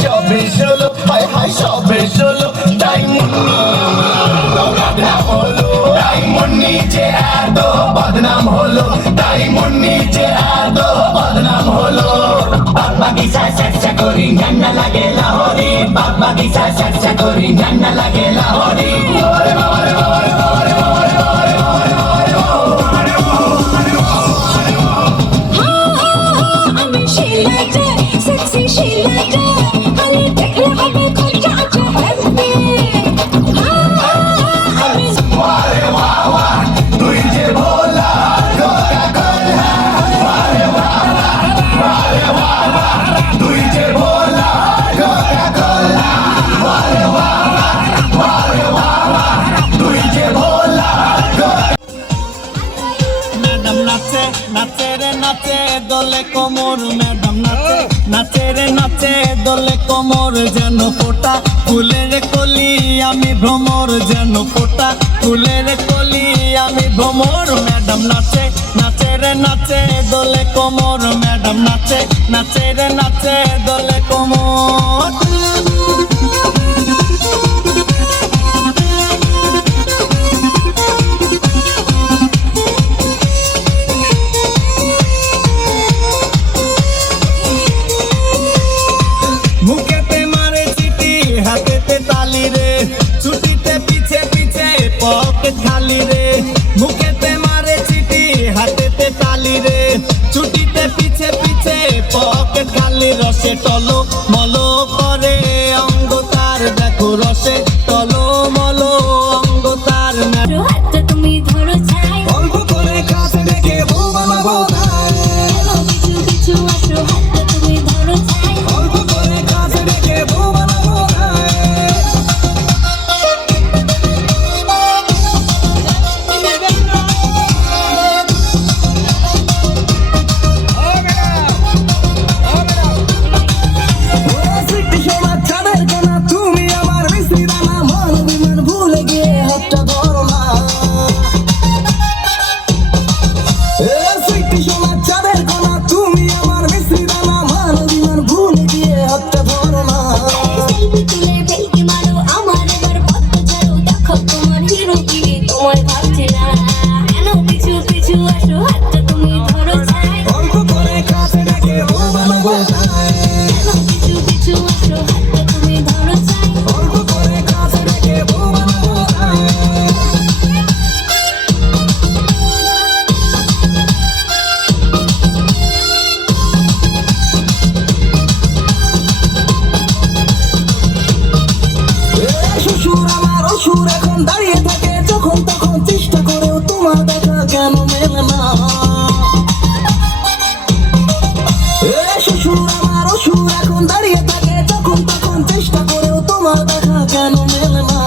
সবে ষোলো, হায় হায় সবে ষোলো। ডায়মন্ড নিচে এত বদনাম হলো, ডায়মন্ড নিচে এত বদনাম হলো। বাগিচা চর্চা করি ঠান্ডা লাগে লাহোরি, বাগিচা চর্চা করি ঠান্ডা লাগে লাহোরি। নাচে রে নাচে দোলে কোমর, ম্যাডাম নাচে নাচে রে নাচে দোলে কোমর। যেন ফোটা ফুলের কলি আমি ভ্রমর, যেন ফোটা ফুলের কলি আমি ভ্রমর। ম্যাডাম নাচে নাচে রে নাচে দোলে কোমর, ম্যাডাম নাচে নাচে রে নাচে দোলে কোমর। মুখেতে মারে চিঠি হাতেতে তালি রে, ছুটিতে পিছে পিছে পকেট খালি রে। মুখেতে মারে চিঠি হাতেতে তালি রে, ছুটিতে পিছে পিছে পকেট খালি। রসে টলো মলো করে অঙ্গ তার, দেখো রসে টলো মলো অঙ্গ তার। হাতটা তুমি ধরো চাই, অল্প করে কাছে দেখে বউ বানাবো তাই। কিছু কিছু আসো, হাতটা তুমি ধরো চাই। অল্প করে কাছে দেখে বউ বানাবো তাই। সুর এখন দাঁড়িয়ে থাকে যখন তখন, চেষ্টা করেও তোমার দেখা কেন মেলে না। শ্বশুর আমার অসুর এখন দাঁড়িয়ে থাকে যখন তখন, চেষ্টা করেও তোমার দেখা কেন মেলে না।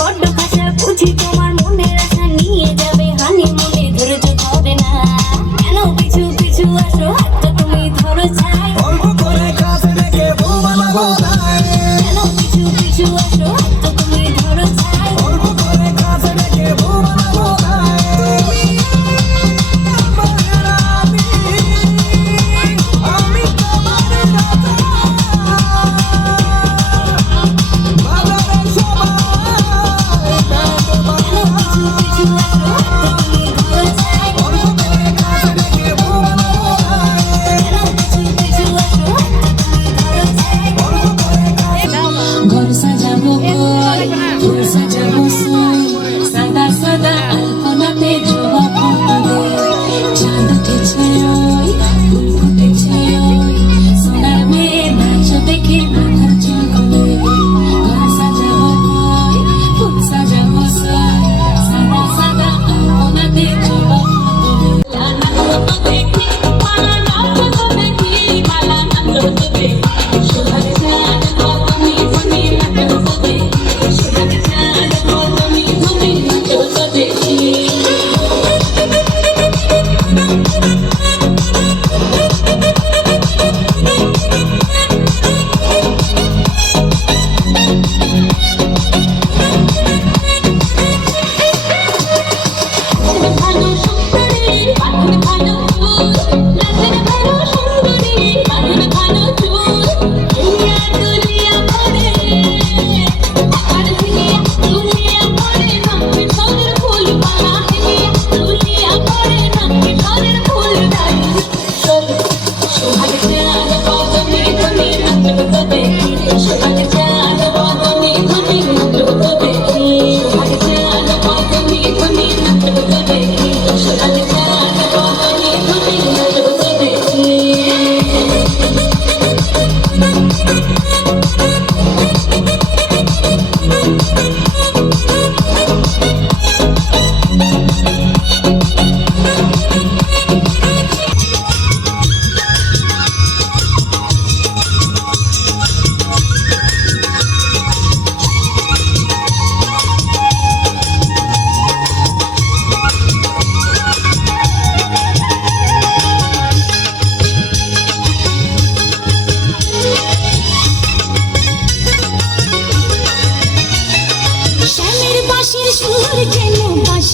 বড্ড খাসা বুঝি তোমার মনের আশা, নিয়ে যাবে হানি মনে ধৈর্য ধরে না। কেন পিছু পিছু আসো, হাতটা তুমি ধরো চাই। অল্প করে কাছে দেখে বউ বানাবো তাই। কেন পিছু পিছু আসো, হাতটা তুমি ধরো চাই। অল্প করে কাছে দেখে বউ বানাবো তাই। আমি তোমার রাজা, বাজারের সবাই ডাকে বাবা। পিছু পিছু আসো, হাতটা তুমি ধরো চাই। অল্প করে কাছে দেখে বউ বানাবো তাই। কেন পিছু পিছু আসো, হাতটা তুমি ধরো চাই। অল্প করে কাছে ঘর সাজাবো কই, ফুল সাজাবো সই, সাদা সাদা আলপনাতে জবা ফুটবে। চাঁদ উঠেছে ওই, ফুল ফুটেছে ওই, সোনার মেয়ে নাচ দেখে মাথার চুল খোলে। ঘর সাজাবো কই, ফুল সাজাবো সই, সাদা সাদা আলপনাতে জবা ফুটবে। লালা নাচ দেখি, মালা নাচ দেখি, মালা নাচ দেখি, সোহাগ চাঁদ তুমি শুনি নাচ দেখি, সোহাগ চাঁদ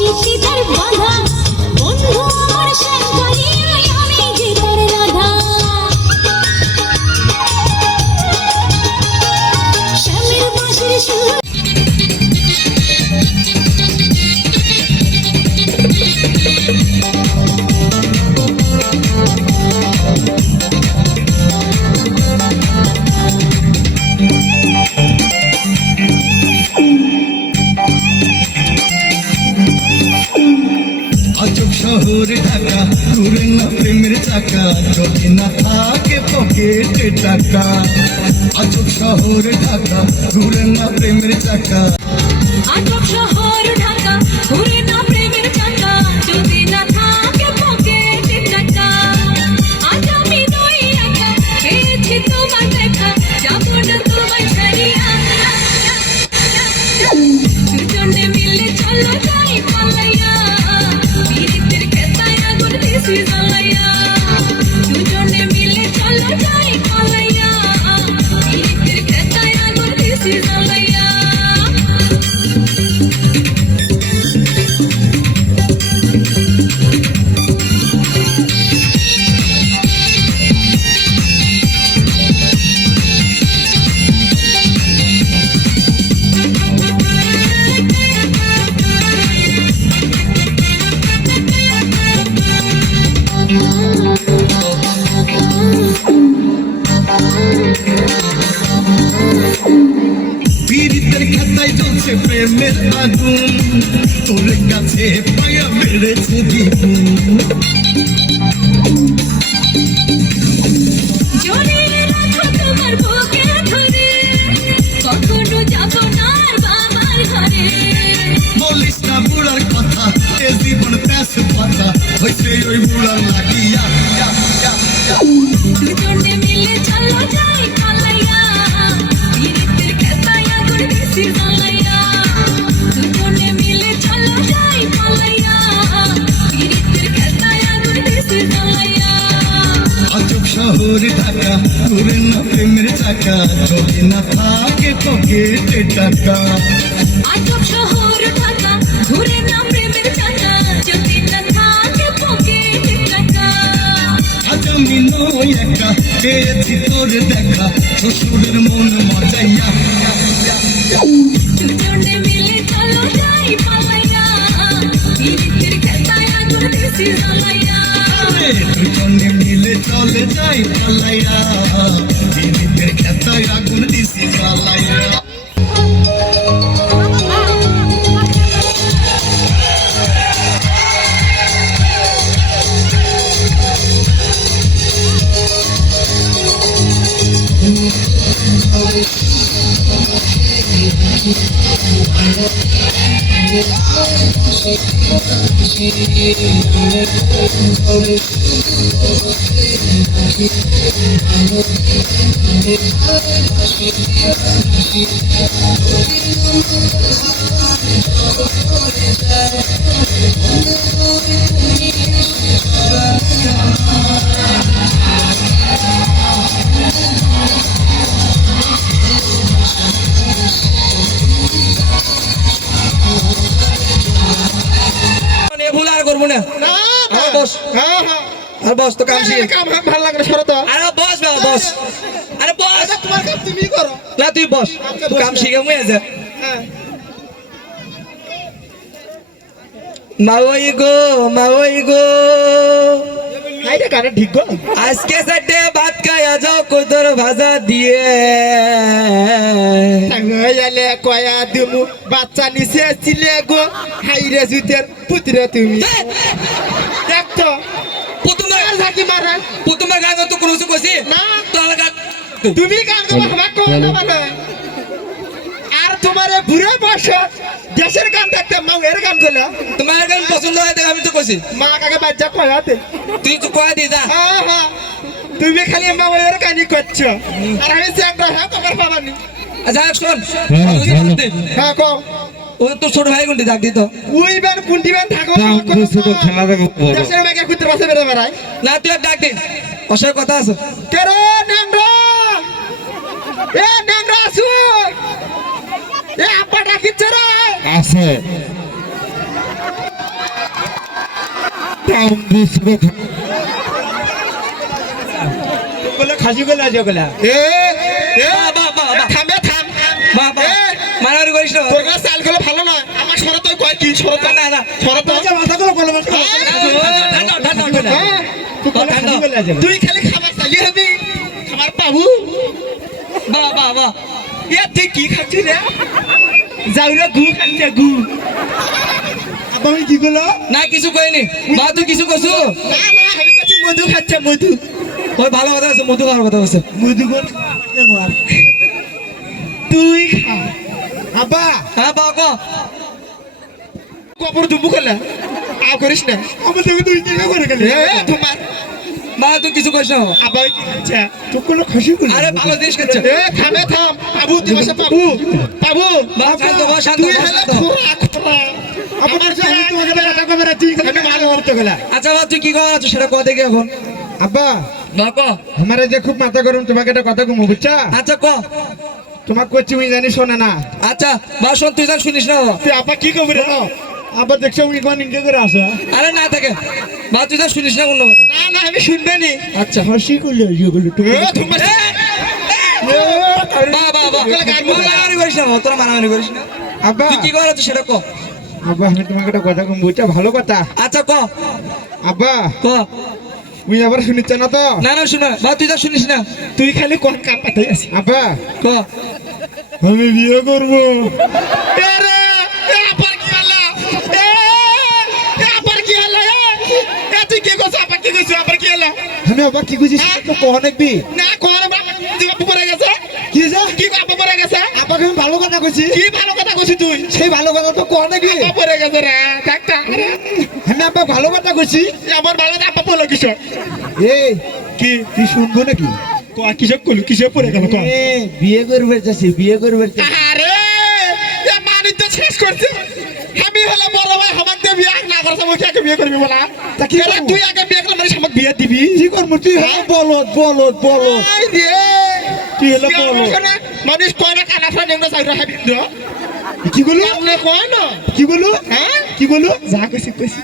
স্মৃতি তার বাধা বন্ধু আমার শ্যাম কালিয়ায় আমি যে তার রাধা শ্যামের বাঁশির সুর আজব শহর ঢাকা ঘুরে না প্রেমের চাকা যদি না থাকে পকেটে টাকা আজব শহর ঢাকা ঘুরে না প্রেমের চাকা আটক শহর ঢাকা ঘুরে না প্রেমের চাকা যদি না থাকে পকেটে টাকা আজ আমি নই একা পেয়েছি তোমার দেখা যাবো না তোমায় ছাড়িয়া দুজনে মিলে চলো যাই পালাইয়া পীড়িতের খেতায় আগুন দিছি জ্বালাইয়া দুজনে মিলে চলো যাই পালাইয়া পীড়িতের খেতায় আগুন দিছি জ্বালাইয়া পীড়িতের খাতায় জ্বলছে প্রেমের আগুন তোর কাছে পায়া বেড়েছে দ্বিগুণ জড়িয়ে রাখো তোমার বুকে ধরে কখনো যাব না আর বাবার ঘরে বলিস না বুড়ার কথা এ জীবন প্যাস পাতা হয়েছে ওই বুড়ার লাগিয়া দুজনে মিলে চলো যাই পালাইয়া পীড়িতের খেতায় আগুন দিছি জ্বালাইয়া দুজনে মিলে চলো যাই পালাইয়া পীড়িতের খেতায় আগুন দিছি জ্বালাইয়া আজব শহর ঢাকা ঘুরে না প্রেমের চাকা যদি না থাকে পকেটে টাকা আটক শহর ঢাকা ঘুরে না প্রেমের চাকা যদি না থাকে পকেটে টাকা আজ আমি নই একা পেয়েছি তোর দেখা শ্বশুরের মন মজাইয়া দুজনে মিলে চলো যাই পালাইয়া পীড়িতের খেতায় আগুন দিছি জ্বালাইয়া দুজনে মিলে চলে যাই পালাইয়া পীড়িতের খেতায় আগুন দিছি জ্বালাইয়া ভুল আর করবো না বস আর বস তো কাম শিখে ভালো লাগে সরো তো আরে বস বাবা বস আরে বস তোমার কাজ তুমি করো না তুই বস কাম শিখে মুই আছে মাওই গো হাইটা কানে ঠিক গো আজকে সাথে ভাত খায়া যাও কোদর ভাজা দিয়ে গেলে কয়া দিমু বাচ্চা নিচে ছিলে গো হাইরে জুতের পুত্রে তুমি দেখতো পুতুমার ঝাঁকি মারা পুতুমার গান তো কোনো কিছু কইছি না তোর গান তুমি গান গাবা ভাগ করো না আর তোমারে বুড়া বয়স দেশের গান দেখতে মায়ের গান গুলো তোমার গান পছন্দ হয় দেখ আমি তো কইছি মা কাকে বাচ্চা কয়াতে তুই তো কয়া দি যা হ্যাঁ তুমি খালি মায়ের গানই করছো আর আমি যে একটা হ্যাঁ তোমার বাবানি আচ্ছা শোন হ্যাঁ কও ও তো ছোট ভাই গুন্ডি ডাক দিত উই বেন কুন্টি বেন থাকো ছোট খেলা দেখো দেশের মেয়ে কুত্র পাশে বেড়ে বেড়ায় না তুই ডাক দে অসহায় কথা আছে কে রে ন্যাংরা আসু এ আপা ডাকিচ্ছে রে আছে বলে খাসি গলা জগলা এ এ বা বা বা থামে থাম বা বা মারামারি করিস না তোর কাছে চালগুলো ভালো না আমার সরত কয় কি সরত না না সরত মাথাগুলো বলে তুই খালি খাবার চালি হবি খাবার পাবো বা বা বা এ তুই কি খাচ্ছিস রে যাউরে গু খাচ্ছে গু আমি কি করলো না কিছু কইনি বা তুই কিছু কইছু না না আমি কাছে মধু খাচ্ছে মধু ওই ভালো কথা আছে মধু খাওয়ার কথা আছে মধু গোল তুই খা আব্বা হ্যাঁ বা কো কবর দুবু খেলা আ করিস না আমার থেকে তুই কি করে গেলি এ তোমার বা তুই কিছু কইছ না আবার কি খাচ্ছে চোখগুলো খাসি করলি আরে ভালো জিনিস খাচ্ছে এ থামে থাম পাবু তুই বসে পাবু পাবু বা শান্ত বা শান্ত তুই বা হেলা শান্ত খোরা খোরা আমার আমি তোমাকে কথা কবে রে তুই আমি মাল মারতে গেলা আচ্ছা বা তুই কি করার আছো সেটা কও দেখি এখন আব্বা বা কো আমার যে খুব মাথা গরম তোমাকে একটা কথা কমু বুঝছা আচ্ছা কো তোমাকে করছি আমি জানি শোনে না আচ্ছা বা শোন তুই জান শুনিস না তুই আপা কি কবি রে আবার দেখছো উনি কোন ইনকে করে আসা আরে না থাকে বা তুই জান শুনিস না কোনো কথা না না আমি শুনবে নি আচ্ছা হাসি করলে যেগুলো তুমি এ তোমার বা বা বা মারামারি করিস না তোরা মারামারি করিস না আব্বা তুই কি করার আছো সেটা কো আব্বা আমি তোমাকে একটা কথা কমু বুঝছা ভালো কথা আচ্ছা কো আব্বা কো তুই আবার শুনিছ না তো না না শুনে বা তুই যা শুনিস না তুই খালি কোন কাম পাঠাই আছিস আব্বা কো আমি বিয়ে করব এ রে এ আপার কি হলো এ আপার কি হলো এ তুই কি কইছ আপা কি কইছ আপার কি হলো আমি আবার কি বুঝিস তো কোন একবি না কোন বাবা তুই আপা পড়ে গেছে কি যা কি আপা পড়ে গেছে আপাকে আমি ভালো কথা কইছি কি ভালো কথা কইছিস তুই সেই ভালো কথা তো কোন একবি আপা পড়ে গেছে রে ডাক্তার আমি আব্বা ভালো কথা কইছি আমার ভালো আপা পড়লো কিস এই কি তুই শুনবো নাকি কিসব কইলু কিসব পড়ে গেল কো এ বিয়ে করবে যাচ্ছি বিয়ে করবে আরে এ মানি তো শেষ করছে আমি হলো বড় ভাই আমাকে বিয়ে না করছ মুখে আগে বিয়ে করবি বলা তা কি তাহলে করবো? তুই আগে বিয়ে করলে মানে আমাকে বিয়ে দিবি কি করবো তুই হ্যাঁ বলত বলত বলত আই রে তুই হলো বলত মানুষ কয় না কানা ফ্রেন্ড এগুলো চাইরা হাবি দিও কি বলু আপনি কয় না কি বলু হ্যাঁ কি বলু যা কইছি কইছি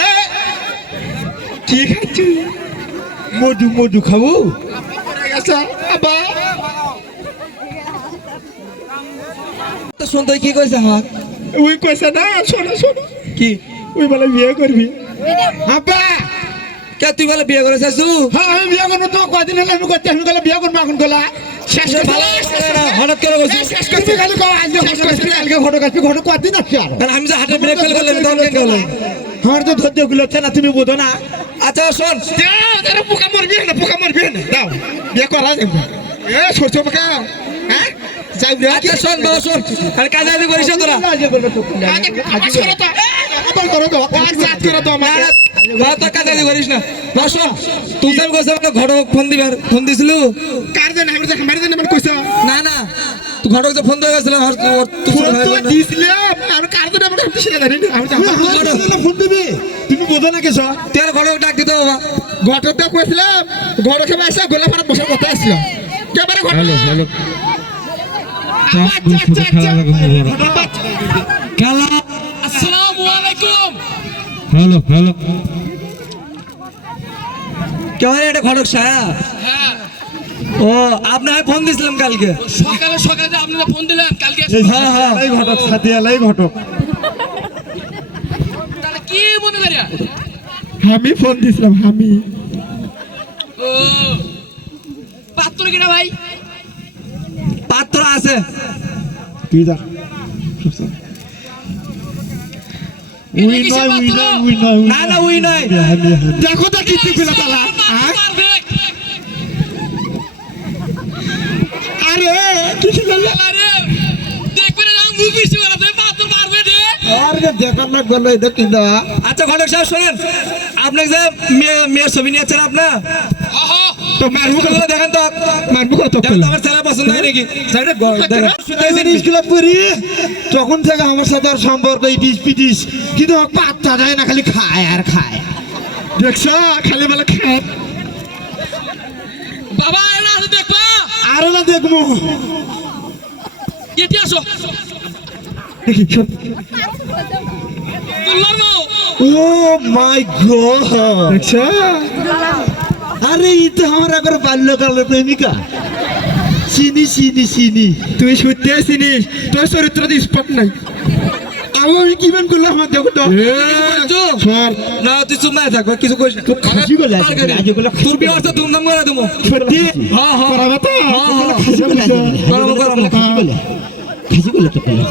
এ কি খাচ্ছি মধু মধু খাবো পড়ে গেছে আবা তো শুন তুই কি কইছ আমার ওই কইছে না শোনো শোনো কি ওই বলে বিয়ে করবি আব্বা কে তুই বলে বিয়ে করে চাইছু হ্যাঁ আমি বিয়ে করবো তো কদিন হলে আমি করতে আমি গেলে বিয়ে করবো এখন গলা শেষ ভালো লাগে না হঠাৎ করে কইছিস শেষ তুমি করছি খালি কও আজকে ফটো কাটবি কালকে ফটো কাটবি ফটো কদিন আছে আর কারণ আমি যে হাতে ব্রেক ফেল করলাম তখন কেন হলো আমার তো ধৈর্য গুলো না তুমি বোঝো না আচ্ছা শোন যাও যারা পোকা মরবি না পোকা মরবি না দাও বিয়ে করা যাবে এ সরছ পোকা হ্যাঁ যাই রে আচ্ছা শোন বাবা শোন আর কাজে আদি করিস না তোরা আজকে বলবে তো আজ করো তো আবার করো তো আজ রাত করো তো না আমার না, বাবা তোর কাজে আদি করিস না বাবা শোন তুই তো কইছ না ঘটক ফোন দিছিল কার দেন আমি আমার দেন আমার কইছো না না তুই ঘটক যে ফোন দিয়ে গেছিল ফোন তো দিছিলাম আর কার দেন আমার কাছে সেটা জানি না আমি তো ফোন দিবি তুমি বোঝো না কেছ তুই আর ঘটক ডাক দিতে বাবা ঘটকটা কইছিলাম ঘটকে এসে গোলা ফাড়া বসার কথা আসছিল কেবারে ঘটক হ্যালো খেলা আসসালামু আলাইকুম। হ্যালো হ্যালো কেমন এটা ঘটক সায়া হ্যাঁ, ও আপনার ফোন দিছিলাম কালকে সকালে সকালে যে আপনারা ফোন দিলেন কালকে হ্যাঁ হ্যাঁ এই ঘটক সাথে এলাই ঘটক তাহলে কি মনে করিয়া? আমি ফোন দিছিলাম আমি ও পাত্র কিনা ভাই? পাত্র আছে তুই যা এটা কিসের পাত্র? না না ওই নয় দেখো তো কি ছিল তালা Perfect. আরে কি ছিল আরে, দেখবেন না মুভি ছিল না, পাত্র মারবে রে। আর দেখার না গেল এটা কি দা আচ্ছা ঘটক সাহেব শোনেন আপনাকে যে মেয়ের ছবি নিয়েছেন আপনার আহা, তো মারবো ছবিগুলো দেখেন তো মারবো কত দেখেন তো আমার ছেলে পছন্দ হয় নাকি সাইডে দেখেন স্কুলে পড়ি তখন থেকে আমার সাথে আর সম্পর্ক ইটিস পিটিস কিন্তু আমার পাত্তা যায় না খালি খায় আর খায় দেখছো খালি বলে খাপ বাবা এরা আছে দেখবা। আরো না দেখবো এটি আসো। দেখি আব্দুল্লাহর মা ও মাই গড আচ্ছা আরে ই তো আমার একবার বাল্যকালের প্রেমিকা চিনি চিনি চিনি তুই সত্যি চিনিস তোর চরিত্র স্পট নাই আমি কিমান করলাম আমার দেখো তো সর না তুই চুপ না থাকবে কিছু কইস খাসি গলা আজ গুলো তোর বিয়ে হচ্ছে ধুমধাম করে দেবো সত্যি হ্যাঁ হ্যাঁ করাবো তো খাসি গলা করাবো করাবো খাসি গলা তো কলা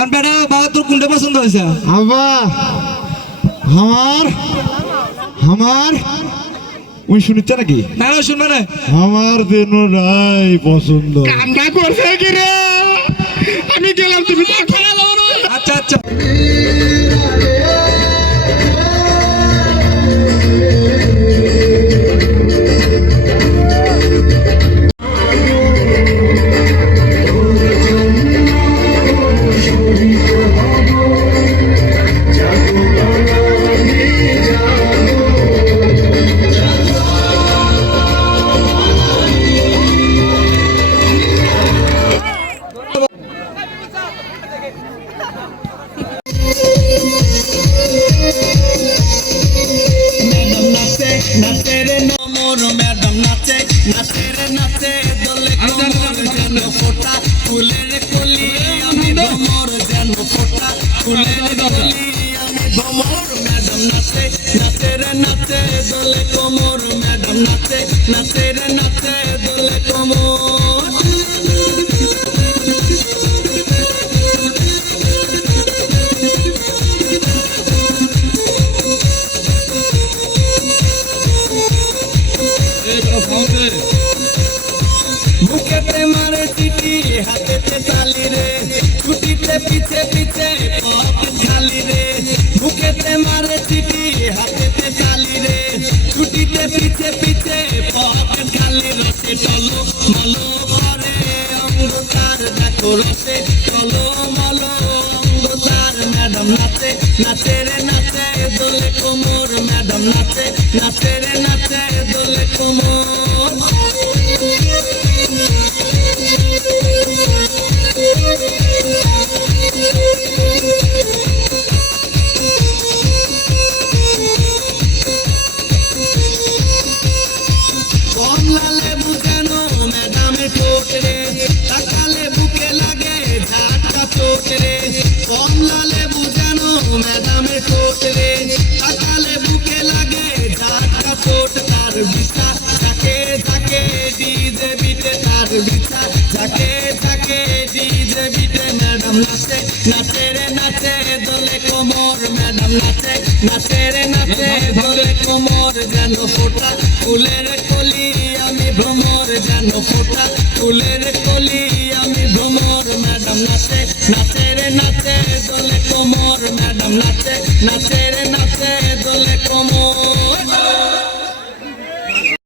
আর বেটা বাবা তোর কোনটা পছন্দ হয়েছে আবা আমার ওই শুনিতে নাকি হ্যাঁ শুনবে না আমার দেন রাই পছন্দ কামটা করছে কি রে আমি গেলাম তুমি তো খেলা দাও না আচ্ছা আচ্ছা ম্যাডাম নাচে নাচে রে নমর ম্যাডাম নাচে নাচে রে নাচে দোলে কোমর যেন ফোটা ফুলের কলি আমি ভ্রমর যেন ফোটা ফুলের কলি আমি ভ্রমর ম্যাডাম নাচে নাচে রে নাচে দোলে কোমর ম্যাডাম নাচে নাচে রে নাচে দোলে কোমর বুকেতে মারে চিঠি হাতেতে তালি রে ছুটিতে পিছে পিছে পকেট খালি রে বুকেতে মারে চিঠি হাতেতে তালি রে ছুটিতে পিছে পিছে পকেট খালি রসে টলো মালো করে অঙ্গতার দেখো রসে টলো মালো অঙ্গতার ম্যাডাম নাচে নাচে রে নাচে দোলে কোমর ম্যাডাম নাচে নাচে রে নাচে দোলে কোমর কমলা লেবু যেন ম্যাডামে ঠোঁট রে তাকালে বুকে লাগে ঝাটকা চোট রে কমলা লেবু যেন ম্যাডামে ঠোঁট রে তাকালে বুকে লাগে ঝাটকা চোট তার বিছা ঝাঁকে ঝাঁকে ডিজে বিটে তার বিছা ঝাঁকে ঝাঁকে ডিজে বিটে ম্যাডাম নাচে নাচে রে নাচে দোলে কোমর ম্যাডাম নাচে নাচে রে নাচে দোলে কোমর যেন ফোটা ফুলের কলি আমি ভ্রমর যেন ফোটা ফুলের কলি আমি ভ্রমর ম্যাডাম নাচে নাচে রে নাচে দোলে কোমর ম্যাডাম নাচে নাচে রে নাচে দোলে কোমর